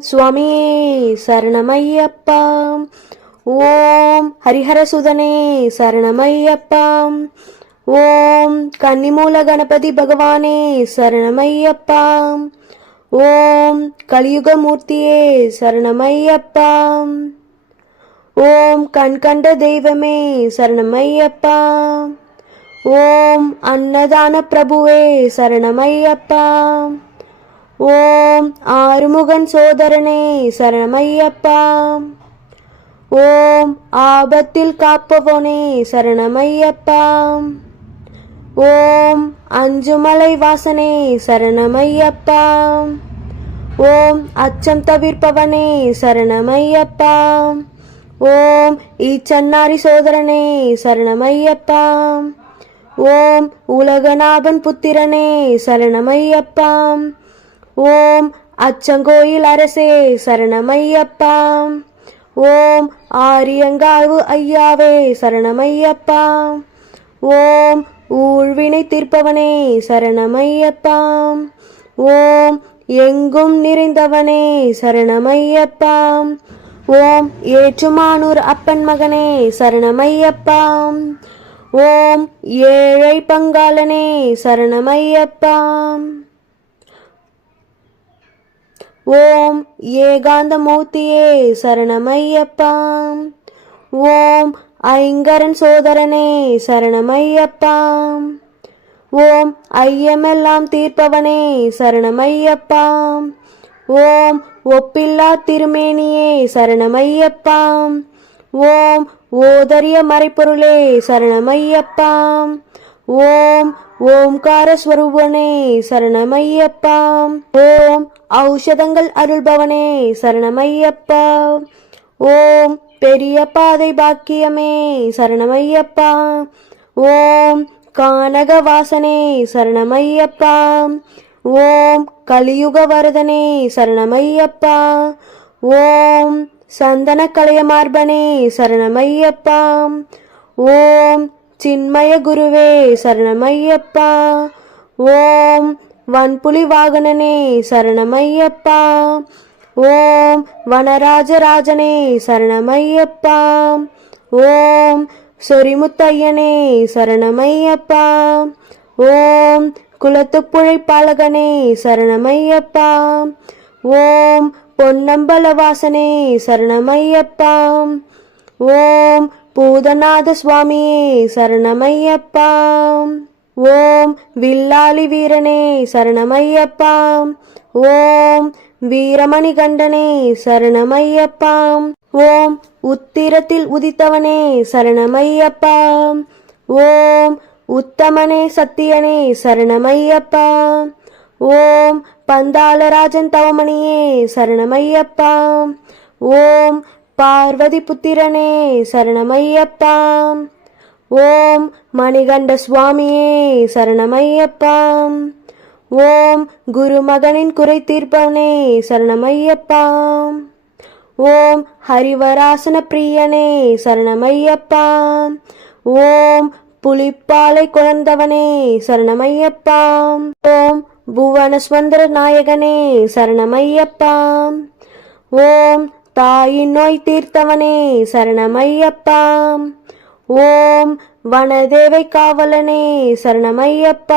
சுவாமி சரணமையப்பா. ஓம் ஹரிஹரசுதனே சரணமையப்பா. ஓம் கன்னிமூல கணபதி பகவானே சரணமையப்பா. ஓம் கலியுகமூர்த்தியே சரணமையப்பா. ஓம் கண்கண்ட தெய்வமே சரணமையப்பா. ஓம் அன்னதான பிரபுவே சரணமையப்பா. ஓம் ஆறுமுகன் சோதரனே சரணமையப்பா. ஓம் ஆபத்தில் காப்பவனே சரணமையப்பா. ஓம் அஞ்சுமலை வாசனே சரணமையப்பா. ஓம் அச்சம் தவிர்ப்பவனே சரணமையப்பா. ஓம் ஈச்சன்னாரி சோதரனே சரணமையப்பா. ஓம் உலகநாதன் புத்திரனே சரணமையப்பா. ஓம் அச்சங்கோயில் அரசே சரணமையப்பா. ஓம் ஆரியங்காவு ஐயாவே சரணமையப்பா. ஓம் ஊழ்வினை தீர்ப்பவனே சரணமையப்பா. ஓம் எங்கும் நிறைந்தவனே சரணமையப்பா. ஓம் ஏற்றுமானூர் அப்பன் மகனே சரணமையப்பா. ஓம் ஏழை பங்காளனே சரணமையப்பா. ஓம் ஏகாந்தமூர்த்தியே சரணமையப்பா. ஓம் ஐங்கரன் சோதரனே சரணமையப்பா. ஓம் ஐயமெல்லாம் தீர்ப்பவனே சரணமையப்பா. ஓம் ஒப்பில்லா திருமேனியே சரணமையப்பா. ஓம் ஓதரிய மறைப்பொருளே சரணமையப்பா. ஓம் ஓம்கார ஸ்வரூபனே சரணமையப்பா. ஓம் ஔஷதங்கள் அருள்பவனே சரணமையப்பா. ஓம் பெரிய பாதை பாக்கியமே சரணமையப்பா. ஓம் கானக வாசனே சரணமையப்பா. ஓம் கலியுக வரதனே சரணமையப்பா. ஓம் சந்தன கலைய மார்பனே சரணமையப்பா. ஓம் சின்மய குருவே சரணமையப்பா. ஓம் வன்புலி வாகனனே சரணமையப்பா. ஓம் வனராஜராஜனே சரணமையப்பா. ஓம் சொரிமுத்தையனே சரணமையப்பா. ஓம் குலத்துப்புழைப்பாளகனே சரணமையப்பா. ஓம் பொன்னம்பலவாசனே சரணமையப்பா. ஓம் பூதநாத சுவாமியே சரணமையப்பா. ஓம் வில்லாளி வீரனே சரணமையப்பா. ஓம் வீரமணி கண்டனே சரணமையப்பா. ஓம் உத்திரத்தில் உதித்தவனே சரணமையப்பா. ஓம் உத்தமனே சத்தியனே சரணமையப்பா. ஓம் பந்தாளராஜன் தவமணியே சரணமையப்பா. ஓம் பார்வதி புத்திரனே சரணமையப்பாம். ஓம் மணிகண்ட சுவாமியே சரணமையப்பாம். ஓம் குருமகனின் குறை தீர்ப்பவனே சரணமையப்பாம். ஓம் ஹரிவராசன பிரியனே சரணமையப்பாம். ஓம் புலிப்பாலை குழந்தவனே சரணமையப்பாம். ஓம் புவனஸ்வந்தர நாயகனே சரணமையப்பாம். ஓம் தாயின் நோய் தீர்த்தவனே சரணமையப்பா. ஓம் வனதேவை காவலனே சரணமையப்பா.